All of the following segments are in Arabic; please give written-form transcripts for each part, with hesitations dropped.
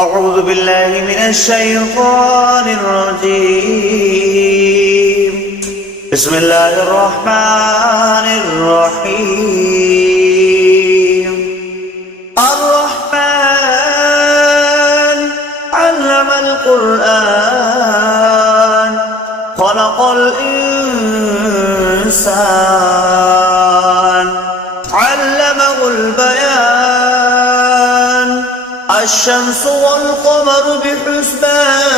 أعوذ بالله من الشيطان الرجيم. بسم الله الرحمن الرحيم. الرحمن علم القرآن خلق الإنسان علمه البيان الشمس والقمر بحسبان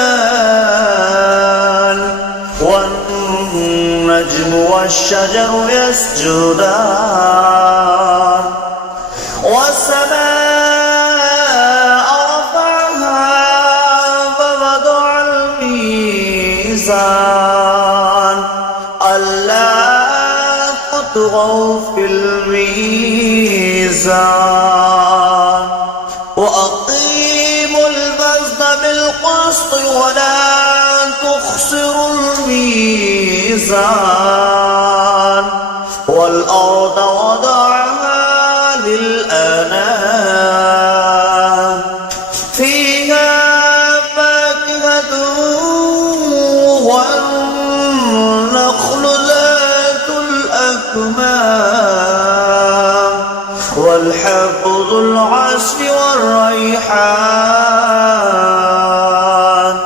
والنجم والشجر يسجدان والسماء رفعها فوضع الميزان ألا تطغوا في الميزان وأقيموا الوزن بالقسط ولا تخسروا الميزان والأرض وضعها للأنام فيها فاكهة والنخل ذات الأكمام والحب ذو العصف والريحان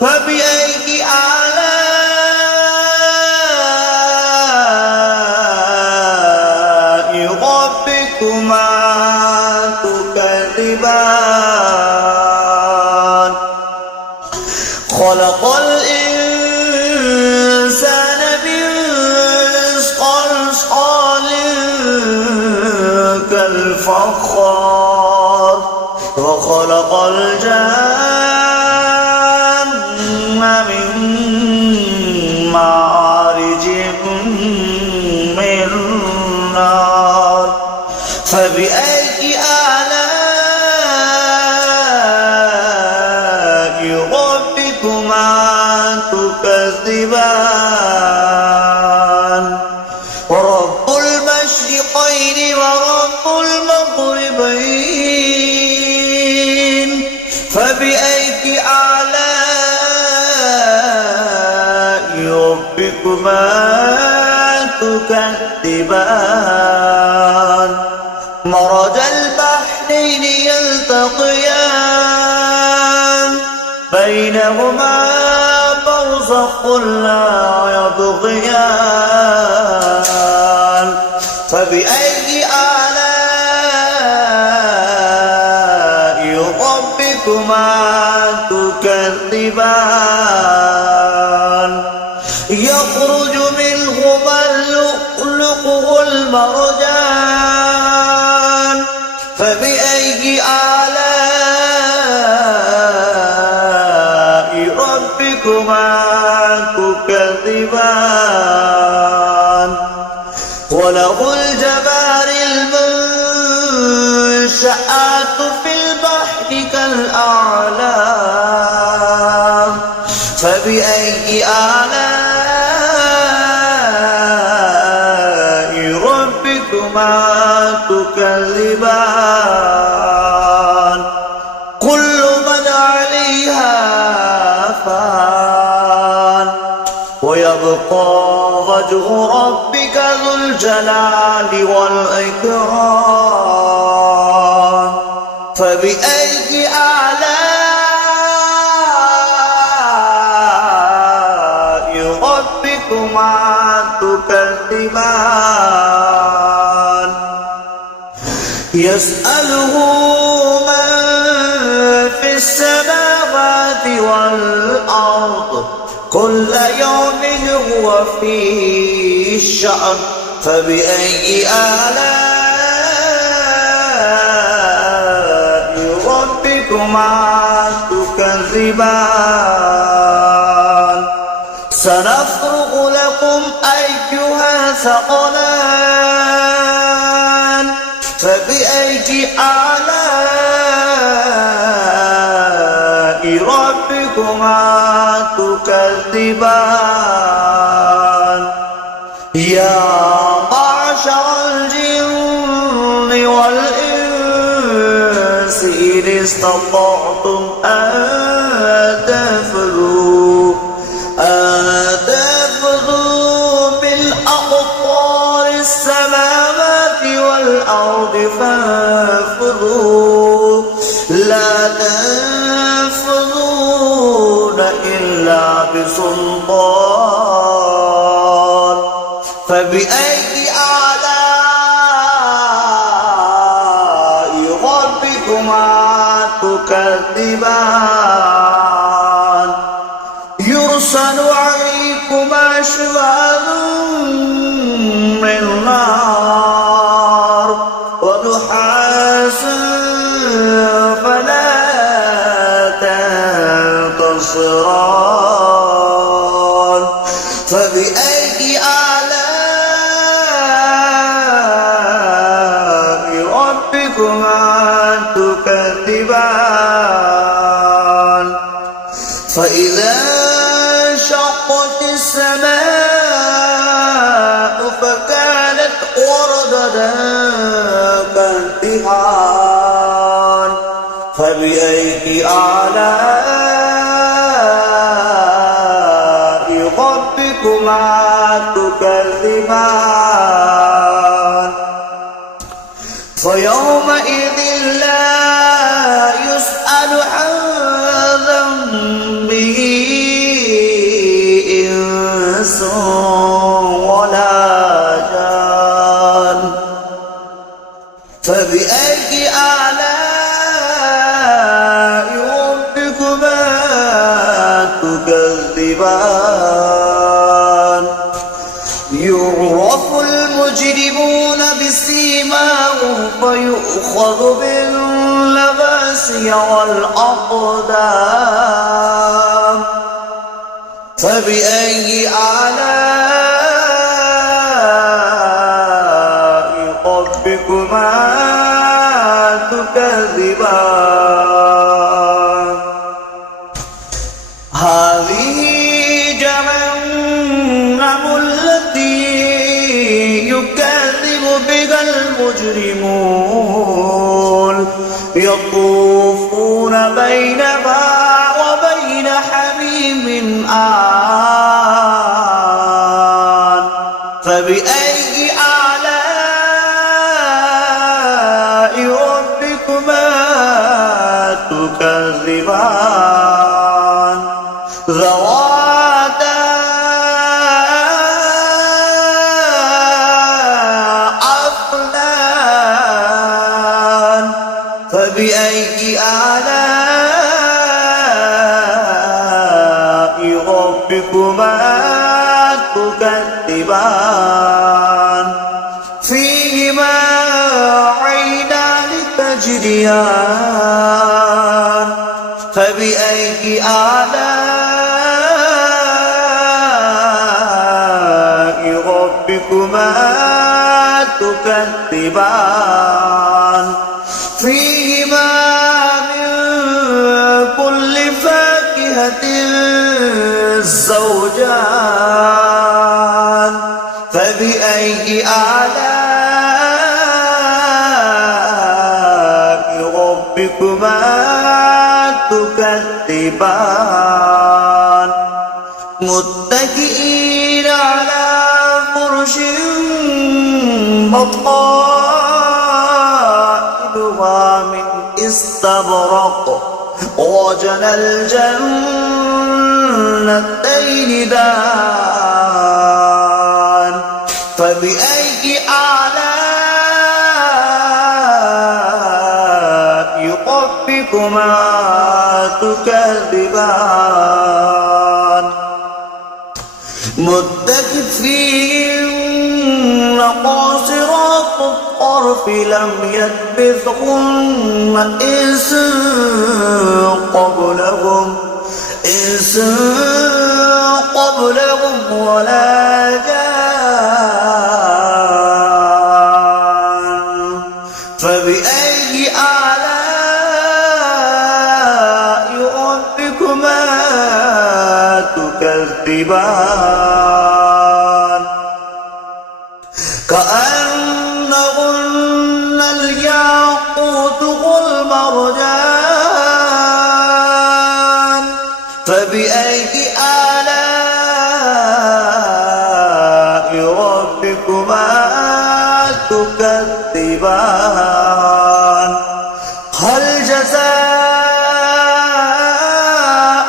فبأي آلاء ربكما تكذبان خلق الإنسان من صلصال كالفخار وخلق الجن من مارج من نار فبأي آلاء ربكما تكذبان ورب المشرقين ورب المغربين فبأي آلاء ربكما تكذبان مرج البحرين يلتقيان بينهما برزخ لا يبغيان فبأي آلاء ربكما تكذبان يخرج منهما اللؤلؤ والمرجان فبأي آلاء ربكما تكذبان وله الجوار المنشآت في البحر كالأعلام فبأي آلاء ربكما تكذبان كل من عليها فان ويبقى وجه ربك ذو الجلال والإكرام فبأي آلاء ربكما تكذبان يسأله من في السماوات والأرض كل يوم هو في شأن فبأي آلاء ربكما تكذبان سنفرغ لكم أيها ثقلان فبأي آلاء ربكما تكذبان يا معشر الجن والإنس استطعتم أن تنفذوا بالأقطار السماوات والأرض فانفذوا لا تنفذون إلا بسلطان فبأي آلاء ربكما تكذبان يرسل عليكما شواظ من نار ونحاس فلا تنتصران فبأي آلاء ربكما تكذبان فإذا انشقت السماء فكانت وردة كالدهان فبأي آلاء ربكما تكذبان فيومئذ لا يسأل عن ذنبه إنس ولا جان فبأي آلاء ربكما تكذبان يعرف المجرمون بسيماهم فيؤخذ بالنواصي والأقدام فبأي آلاء ربكما تكذبان هذه جهنم التي يكذب بها المجرمون يطوفون بينها وبين حميم آن فبأي آلاء ربكما تكذبان ذواتا أفنان فبأي آلاء ربكما تكذبان فيهما عينان تجريان فبأي آلاء ربكما تكذبان فيهما من كل فاكهة زوجان فبأي آلاء ربكما تكذبان متكئين على فرش بطائنها من استبرق وجنى الجنتين دان فبأي آلاء ربكما تكذبان متكئين قاصرات الطرف لم يطمثهن إنس قبلهم ولا جان فبأي آلاء ربكما تكذبان كأنهن الياقوت والمرجان فبأي آلاء ربكما تكذبان هل جزاء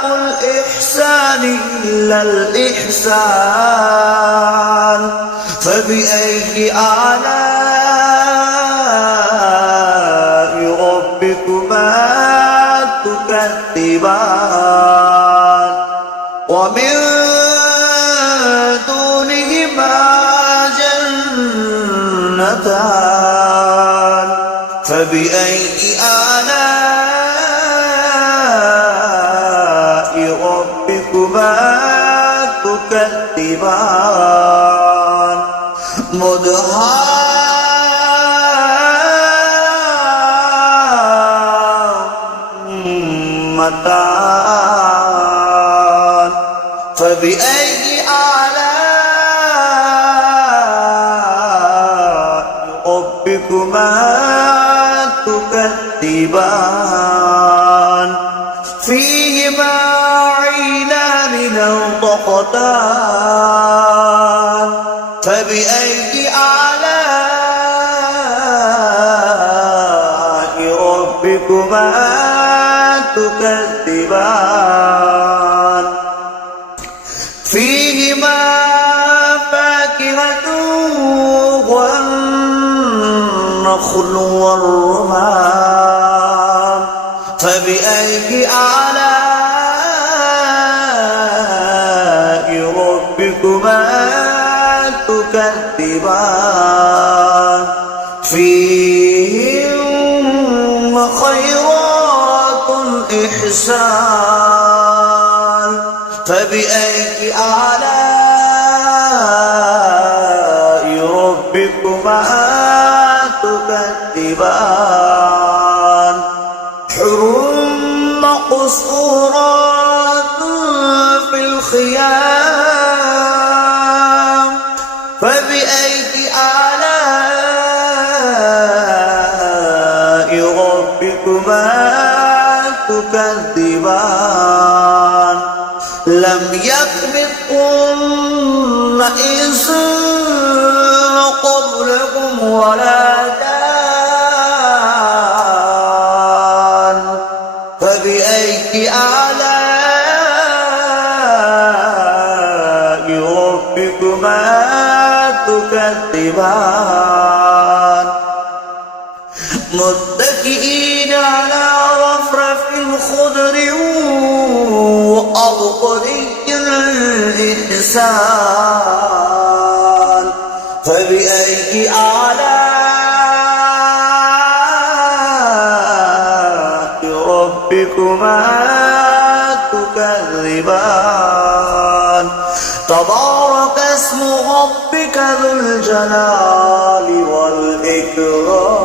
الإحسان إلا الإحسان فبأي آلاء ربكما تكذبان ومن دونهما جنتان فبأي آلاء ربكما تكذبان مدهامتان فبأي آلاء ربكما تكذبان فيهما عينان نضختان فبأي آلاء ربكما تكذبان فيهما فاكهة والنخل والرمان فبأي آلاء ربكما تكذبان فيهن خيرات إحسان فبأي آلاء ربكما تكذبان حر مقصورات في الخيام فبأي آلاء ربكما تكذبان لم يطمثهن إنس قبلكم ولا جان فبأي آلاء ربكما تكذبان متكئين على رفرف خضر وأبقري الإحسان فبأي آلاء ربكما تكذبان تبارك اسم ربك ذو الجلال والإكرام